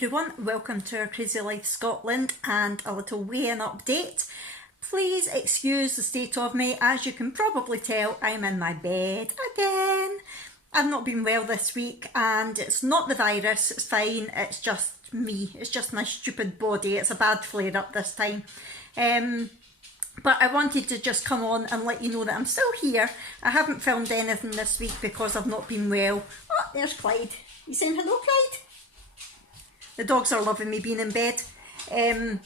everyone, welcome to our Crazy Life Scotland and a little weigh-in update. Please excuse the state of me. As you can probably tell, I'm in my bed again. I've not been well this week and it's not the virus, it's fine, it's just me, it's just my stupid body. It's a bad flare up this time. But I wanted to just come on and let you know that I'm still here. I haven't filmed anything this week because I've not been well. Oh, there's Clyde. You saying hello, Clyde? The dogs are loving me being in bed. Yeah,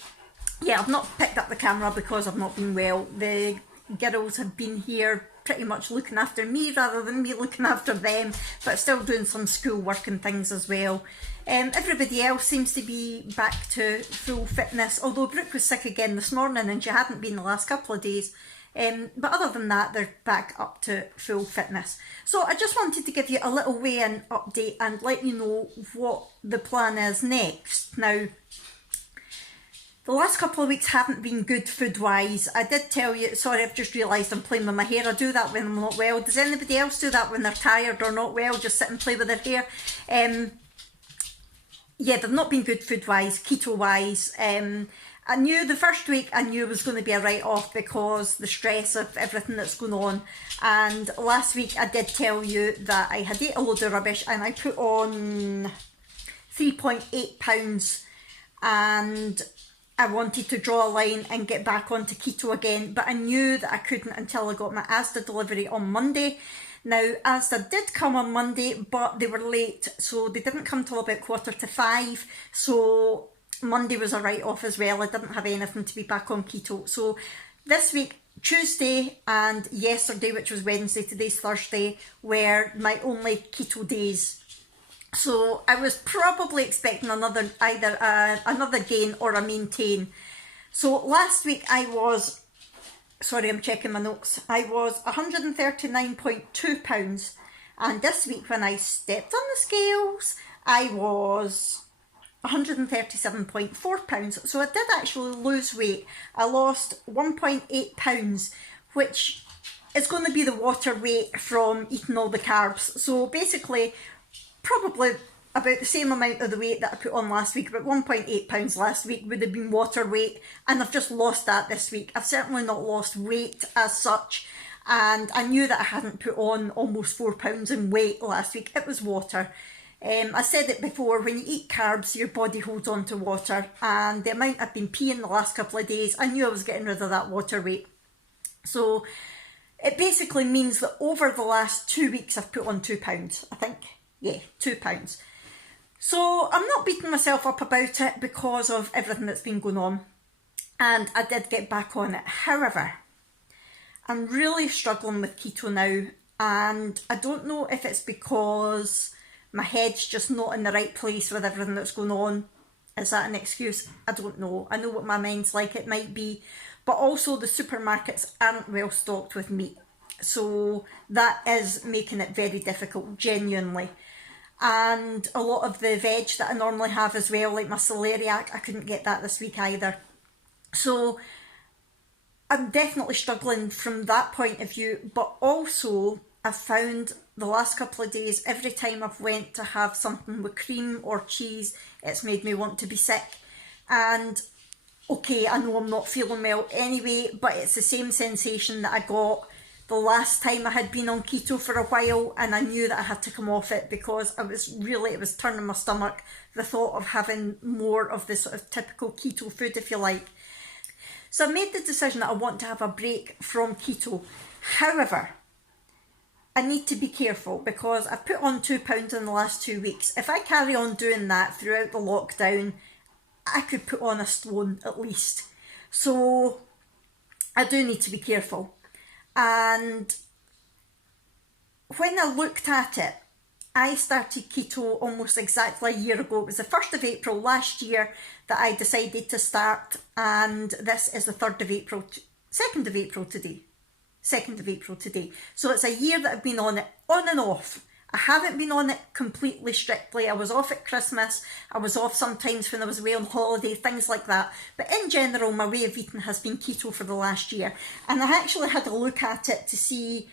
I've not picked up the camera because I've not been well. The girls have been here pretty much looking after me rather than me looking after them, but still doing some school work and things as well. Everybody else seems to be back to full fitness, although Brooke was sick again this morning and she hadn't been the last couple of days. But other than that, they're back up to full fitness. So I just wanted to give you a little weigh-in update and let you know what the plan is next. Now, the last couple of weeks haven't been good food-wise. I did tell you, sorry, I've just realised I'm playing with my hair. I do that when I'm not well. Does anybody else do that when they're tired or not well? Just sit and play with their hair? Yeah, they've not been good food-wise, keto-wise. I knew the first week I knew it was going to be a write-off because the stress of everything that's going on. And last week I did tell you that I had ate a load of rubbish and I put on 3.8 pounds and I wanted to draw a line and get back onto keto again, but I knew that I couldn't until I got my Asda delivery on Monday. Now, Asda did come on Monday, but they were late, so they didn't come till about 4:45, so Monday was a write-off as well. I didn't have anything to be back on keto. So this week, Tuesday and yesterday, which was Wednesday, today's Thursday, were my only keto days. So I was probably expecting either another gain or a maintain. So last week I was, sorry, I'm checking my notes, I was 139.2 pounds. And this week when I stepped on the scales, I was 137.4 pounds. So I did actually lose weight. I lost 1.8 pounds, which is going to be the water weight from eating all the carbs. So basically, probably about the same amount of the weight that I put on last week, about 1.8 pounds last week would have been water weight, and I've just lost that this week. I've certainly not lost weight as such, and I knew that I hadn't put on almost 4 pounds in weight last week. It was water. I said it before, when you eat carbs, your body holds on to water, and the amount I've been peeing the last couple of days, I knew I was getting rid of that water weight. So it basically means that over the last 2 weeks, I've put on 2 pounds, I think. Yeah, 2 pounds. So I'm not beating myself up about it because of everything that's been going on. And I did get back on it. However, I'm really struggling with keto now. And I don't know if it's because my head's just not in the right place with everything that's going on. Is that an excuse? I don't know. I know what my mind's like. It might be. But also the supermarkets aren't well stocked with meat. So that is making it very difficult, genuinely. And a lot of the veg that I normally have as well, like my celeriac, I couldn't get that this week either. So I'm definitely struggling from that point of view, but also I've found the last couple of days, every time I've went to have something with cream or cheese, it's made me want to be sick. And okay, I know I'm not feeling well anyway, but it's the same sensation that I got the last time I had been on keto for a while, and I knew that I had to come off it because it was turning my stomach, the thought of having more of the sort of typical keto food, if you like. So I made the decision that I want to have a break from keto. However, I need to be careful because I've put on 2 pounds in the last 2 weeks. If I carry on doing that throughout the lockdown, I could put on a stone at least. So I do need to be careful. And when I looked at it, I started keto almost exactly a year ago. It was the 1st of April last year that I decided to start, and this is the 3rd of April, 2nd of April today. 2nd of April today. So it's a year that I've been on it, on and off. I haven't been on it completely strictly. I was off at Christmas. I was off sometimes when I was away on holiday, things like that. But in general, my way of eating has been keto for the last year. And I actually had a look at it to see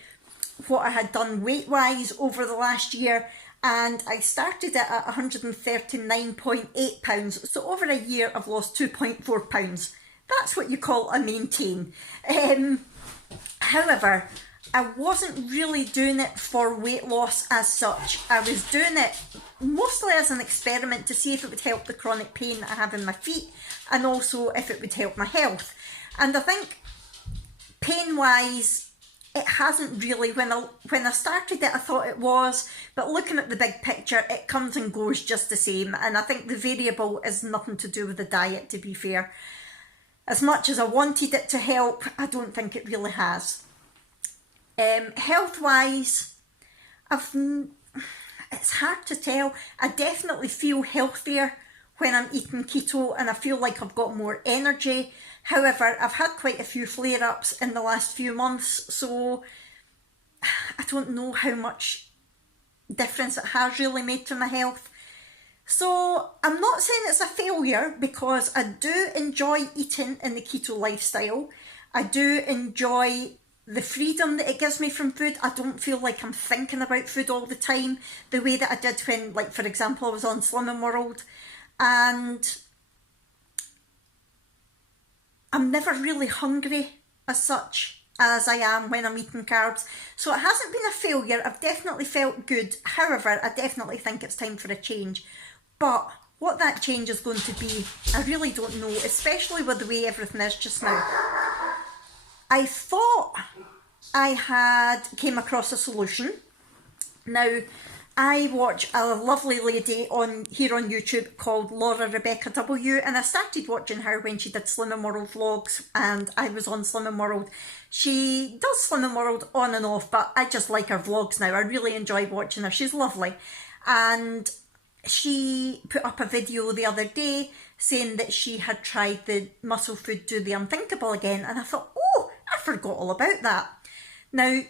what I had done weight-wise over the last year, and I started it at 139.8 pounds. So over a year, I've lost 2.4 pounds. That's what you call a maintain. However, I wasn't really doing it for weight loss as such. I was doing it mostly as an experiment to see if it would help the chronic pain I have in my feet, and also if it would help my health. And I think pain-wise, it hasn't really. When I started it, I thought it was, but looking at the big picture, it comes and goes just the same. And I think the variable is nothing to do with the diet, to be fair. As much as I wanted it to help, I don't think it really has. Health-wise, it's hard to tell. I definitely feel healthier when I'm eating keto, and I feel like I've got more energy. However, I've had quite a few flare-ups in the last few months, so I don't know how much difference it has really made to my health. So I'm not saying it's a failure, because I do enjoy eating in the keto lifestyle. I do enjoy the freedom that it gives me from food. I don't feel like I'm thinking about food all the time, the way that I did when, like, for example, I was on Slimming World. And I'm never really hungry as such as I am when I'm eating carbs. So it hasn't been a failure. I've definitely felt good. However, I definitely think it's time for a change. But what that change is going to be, I really don't know, especially with the way everything is just now. I thought I came across a solution. Now, I watch a lovely lady here on YouTube called Laura Rebecca W, and I started watching her when she did Slimming World vlogs, and I was on Slimming World. She does Slimming World on and off, but I just like her vlogs now. I really enjoy watching her. She's lovely. And she put up a video the other day saying that she had tried the Muscle Food Do the Unthinkable again, and I thought, oh, I forgot all about that. Now,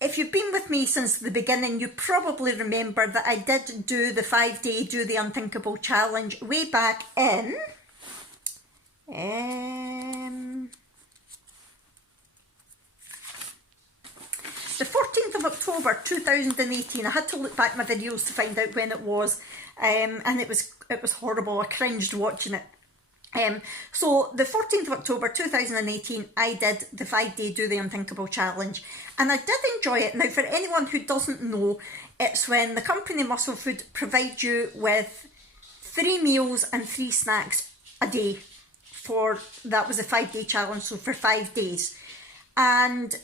if you've been with me since the beginning, you probably remember that I did do the 5-day Do the Unthinkable challenge way back in the 14th of October 2018. I had to look back my videos to find out when it was, and it was horrible. I cringed watching it. So the 14th of October 2018, I did the 5-day Do the Unthinkable challenge, and I did enjoy it. Now, for anyone who doesn't know, it's when the company Muscle Food provides you with 3 meals and 3 snacks a day. That was a 5-day challenge, so for 5 days. And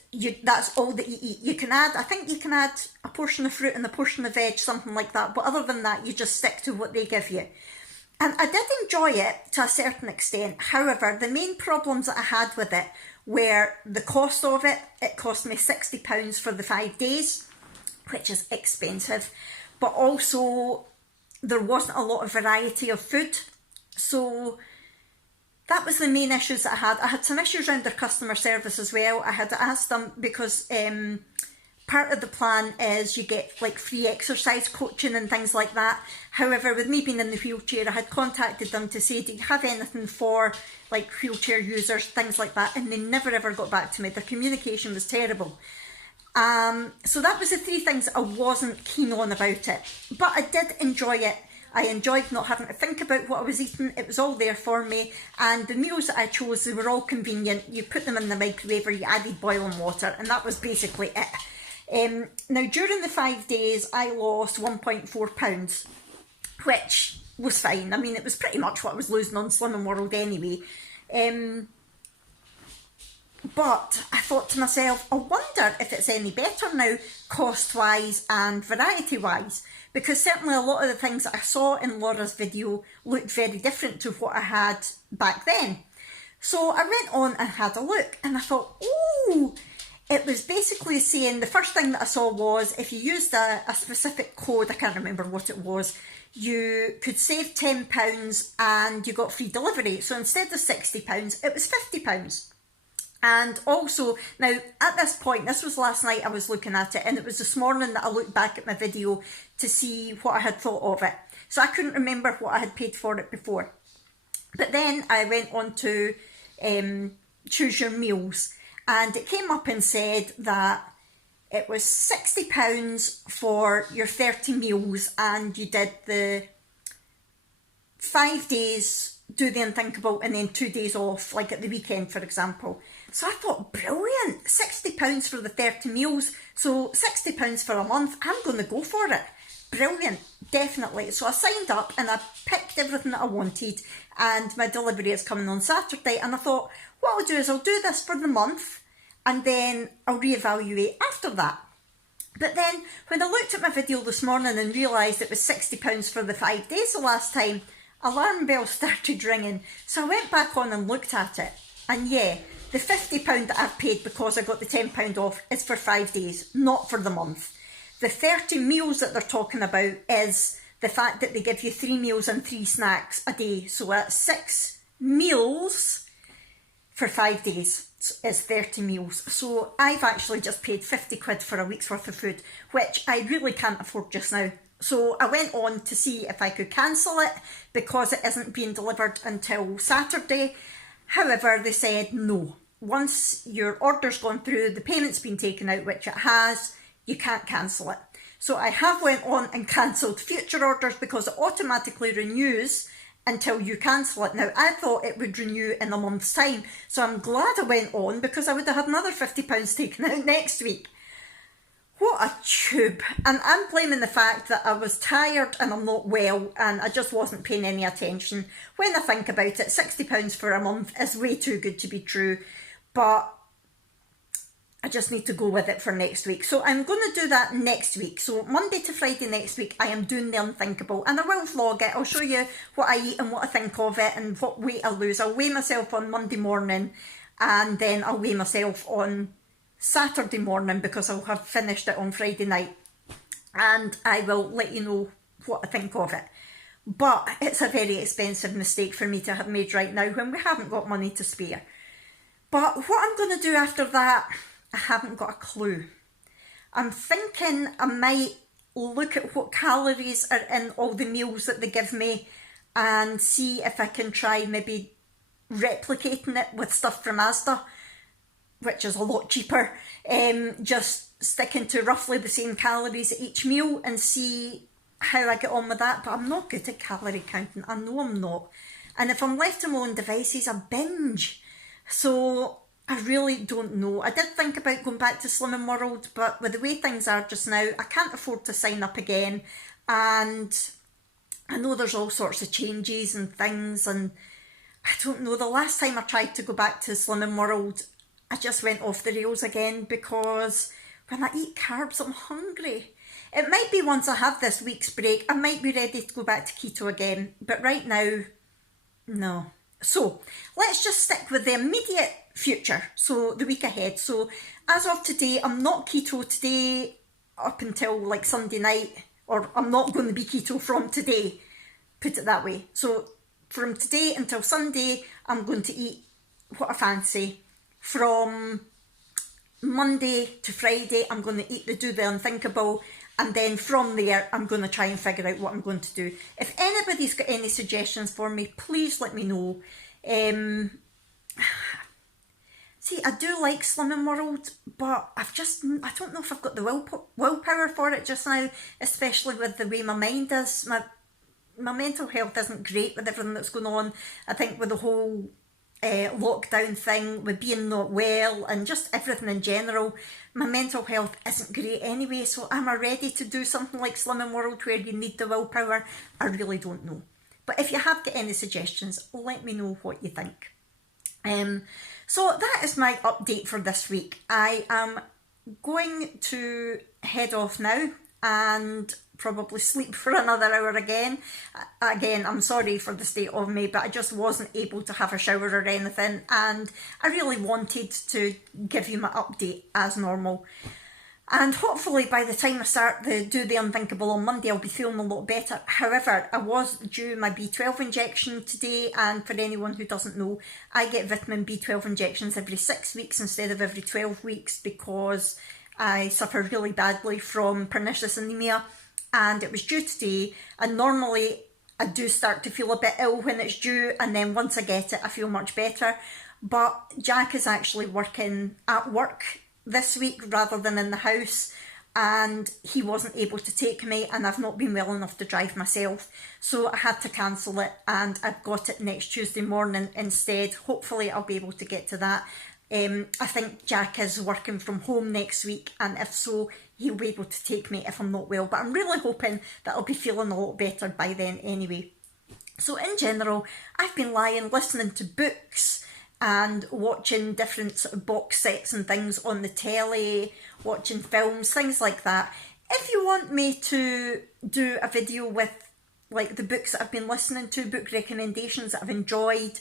that's all that you eat. You can add, I think you can add a portion of fruit and a portion of veg, something like that. But other than that, you just stick to what they give you. And I did enjoy it to a certain extent. However, the main problems that I had with it were the cost of it. It cost me £60 for the 5 days, which is expensive. But also, there wasn't a lot of variety of food. So that was the main issues that I had. I had some issues around their customer service as well. I had asked them, because part of the plan is you get like free exercise coaching and things like that. However, with me being in the wheelchair, I had contacted them to say, do you have anything for like wheelchair users, things like that, and they never ever got back to me. Their communication was terrible. So that was the 3 things I wasn't keen on about it, but I did enjoy it. I enjoyed not having to think about what I was eating. It was all there for me, and the meals that I chose, they were all convenient. You put them in the microwave, or you added boiling water, and that was basically it. Now, during the 5 days, I lost 1.4 pounds, which was fine. I mean, it was pretty much what I was losing on Slimming World anyway. But I thought to myself, I wonder if it's any better now, cost-wise and variety-wise, because certainly a lot of the things that I saw in Laura's video looked very different to what I had back then. So I went on and had a look, and I thought, oh, it was basically saying, the first thing that I saw was, if you used a specific code, I can't remember what it was, you could save £10 and you got free delivery. So instead of £60, it was £50. And also, now at this point, this was last night I was looking at it, and it was this morning that I looked back at my video to see what I had thought of it. So I couldn't remember what I had paid for it before. But then I went on to choose your meals, and it came up and said that it was £60 for your 30 meals, and you did the 5 days, do the unthinkable, and then 2 days off, like at the weekend, for example. So I thought, brilliant, £60 for the 30 meals, so £60 for a month, I'm going to go for it. Brilliant, definitely. So I signed up and I picked everything that I wanted, and my delivery is coming on Saturday, and I thought, what I'll do is I'll do this for the month, and then I'll reevaluate after that. But then when I looked at my video this morning and realised it was £60 for the 5 days the last time, alarm bells started ringing. So I went back on and looked at it, and yeah, the £50 that I've paid because I got the £10 off is for 5 days, not for the month. The 30 meals that they're talking about is the fact that they give you 3 meals and 3 snacks a day. So that's 6 meals for 5 days is 30 meals. So I've actually just paid 50 quid for a week's worth of food, which I really can't afford just now. So I went on to see if I could cancel it because it isn't being delivered until Saturday. However, they said no. Once your order's gone through, the payment's been taken out, which it has, you can't cancel it. So I have went on and cancelled future orders because it automatically renews until you cancel it. Now, I thought it would renew in a month's time, so I'm glad I went on because I would have had another £50 taken out next week. What a tube. And I'm blaming the fact that I was tired and I'm not well and I just wasn't paying any attention. When I think about it, £60 for a month is way too good to be true, but I just need to go with it for next week. So I'm going to do that next week. So Monday to Friday next week, I am doing the unthinkable, and I will vlog it. I'll show you what I eat and what I think of it and what weight I lose. I'll weigh myself on Monday morning, and then I'll weigh myself on Saturday morning because I'll have finished it on Friday night, and I will let you know what I think of it. But it's a very expensive mistake for me to have made right now when we haven't got money to spare. But what I'm going to do after that, I haven't got a clue. I'm thinking I might look at what calories are in all the meals that they give me and see if I can try maybe replicating it with stuff from Asda, which is a lot cheaper. Just sticking to roughly the same calories at each meal and see how I get on with that. But I'm not good at calorie counting. I know I'm not. And if I'm left to my own devices, I binge. So I really don't know. I did think about going back to Slimming World, but with the way things are just now, I can't afford to sign up again. And I know there's all sorts of changes and things, and I don't know. The last time I tried to go back to Slimming World, I just went off the rails again because when I eat carbs, I'm hungry. It might be once I have this week's break, I might be ready to go back to keto again. But right now, no. So let's just stick with the immediate future, so the week ahead. So as of today, I'm not keto today up until like Sunday night, or I'm not going to be keto from today, put it that way. So from today until Sunday, I'm going to eat what I fancy. From Monday to Friday, I'm going to do the unthinkable, and then from there, I'm going to try and figure out what I'm going to do. If anybody's got any suggestions for me, please let me know. See, I do like Slimming World, but I don't know if I've got the willpower for it just now, especially with the way my mind is. My mental health isn't great with everything that's going on. I think with the whole lockdown thing, with being not well, and just everything in general, my mental health isn't great anyway. So am I ready to do something like Slimming World where you need the willpower? I really don't know. But if you have got any suggestions, let me know what you think. So that is my update for this week. I am going to head off now and probably sleep for another hour again. Again, I'm sorry for the state of me, but I just wasn't able to have a shower or anything, and I really wanted to give you my update as normal. And hopefully by the time I start do the unthinkable on Monday, I'll be feeling a lot better. However, I was due my B12 injection today, and for anyone who doesn't know, I get vitamin B12 injections every 6 weeks instead of every 12 weeks because I suffer really badly from pernicious anemia, and it was due today. And normally I do start to feel a bit ill when it's due, and then once I get it, I feel much better. But Jack is actually working at work this week rather than in the house, and he wasn't able to take me, and I've not been well enough to drive myself, so I had to cancel it, and I've got it next Tuesday morning instead. Hopefully I'll be able to get to that. I think Jack is working from home next week, and if so, he'll be able to take me if I'm not well, but I'm really hoping that I'll be feeling a lot better by then anyway. So in general, I've been lying listening to books and watching different sort of box sets and things on the telly, watching films, things like that. If you want me to do a video with like the books that I've been listening to, book recommendations that I've enjoyed,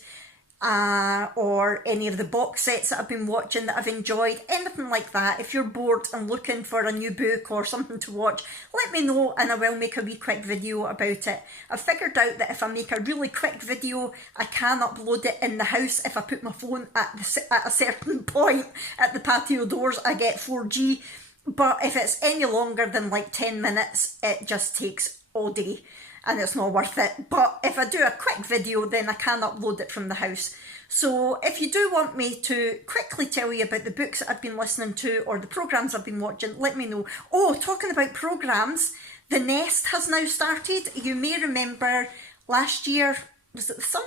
or any of the box sets that I've been watching that I've enjoyed, anything like that, if you're bored and looking for a new book or something to watch, let me know and I will make a wee quick video about it. I've figured out that if I make a really quick video, I can upload it in the house. If I put my phone at a certain point at the patio doors, I get 4G, but if it's any longer than like 10 minutes, it just takes all day, and it's not worth it. But if I do a quick video, then I can upload it from the house. So if you do want me to quickly tell you about the books that I've been listening to or the programmes I've been watching, let me know. Oh, talking about programmes, The Nest has now started. You may remember last year, was it the summer?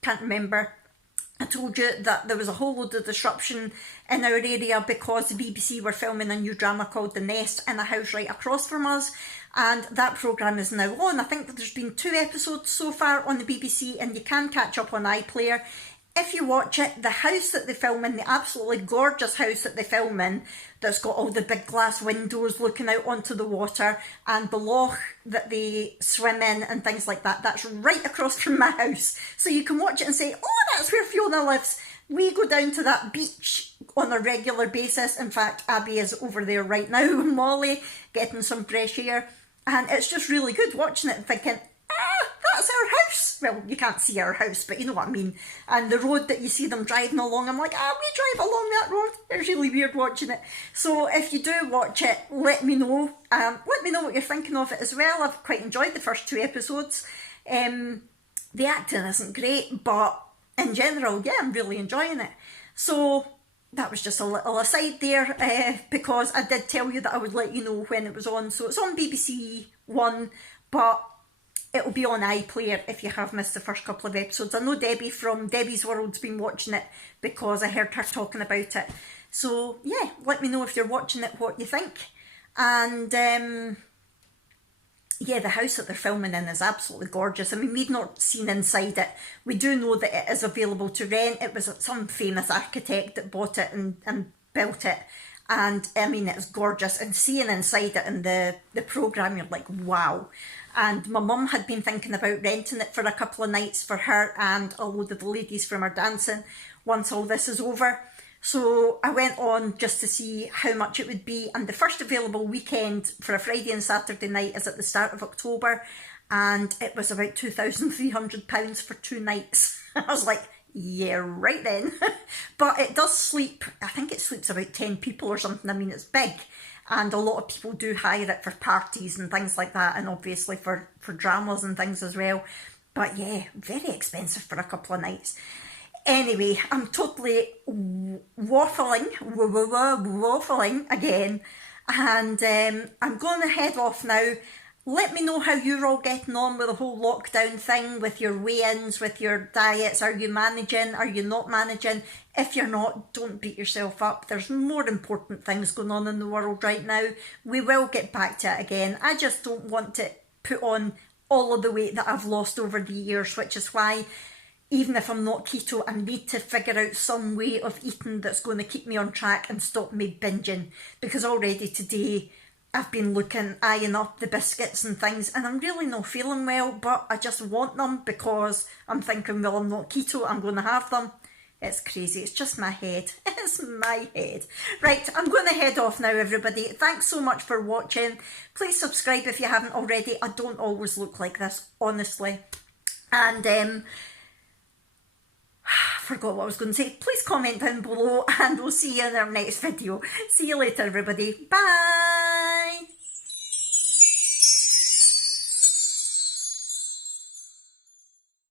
Can't remember. I told you that there was a whole load of disruption in our area because the BBC were filming a new drama called The Nest in a house right across from us, and that programme is now on. I think that there's been 2 episodes so far on the BBC, and you can catch up on iPlayer. If you watch it, the house that they film in, the absolutely gorgeous house that they film in, that's got all the big glass windows looking out onto the water, and the loch that they swim in and things like that, that's right across from my house. So you can watch it and say, oh, that's where Fiona lives. We go down to that beach on a regular basis. In fact, Abby is over there right now with Molly, getting some fresh air. And it's just really good watching it and thinking, that's our house. Well, you can't see our house, but you know what I mean. And the road that you see them driving along, I'm like, we drive along that road. It's really weird watching it. So if you do watch it, let me know. Let me know what you're thinking of it as well. I've quite enjoyed the first 2 episodes. The acting isn't great, but in general, yeah, I'm really enjoying it. So that was just a little aside there, because I did tell you that I would let you know when it was on. So it's on BBC One, but it'll be on iPlayer if you have missed the first couple of episodes. I know Debbie from Debbie's World's been watching it because I heard her talking about it. So yeah, let me know if you're watching it what you think. And yeah, the house that they're filming in is absolutely gorgeous. I mean, we've not seen inside it. We do know that it is available to rent. It was some famous architect that bought it and built it. And I mean, it's gorgeous. And seeing inside it in the programme, you're like, wow. And my mum had been thinking about renting it for a couple of nights for her and a load of the ladies from her dancing once all this is over. So I went on just to see how much it would be, and the first available weekend for a Friday and Saturday night is at the start of October, and it was about £2,300 for 2 nights. I was like, yeah, right then. But it does sleep, I think it sleeps about 10 people or something. I mean, it's big, and a lot of people do hire it for parties and things like that, and obviously for dramas and things as well. But yeah, very expensive for a couple of nights. Anyway, I'm totally waffling again, and I'm going to head off now. Let me know how you're all getting on with the whole lockdown thing, with your weigh-ins, with your diets. Are you managing? Are you not managing? If you're not, don't beat yourself up. There's more important things going on in the world right now. We will get back to it again. I just don't want to put on all of the weight that I've lost over the years, which is why, even if I'm not keto, I need to figure out some way of eating that's going to keep me on track and stop me binging. Because already today, I've been eyeing up the biscuits and things, and I'm really not feeling well, but I just want them because I'm thinking, well, I'm not keto, I'm going to have them. It's crazy. It's just my head. It's my head. Right, I'm going to head off now, everybody. Thanks so much for watching. Please subscribe if you haven't already. I don't always look like this, honestly. And forgot what I was going to say. Please comment down below, and we'll see you in our next video. See you later, everybody. Bye.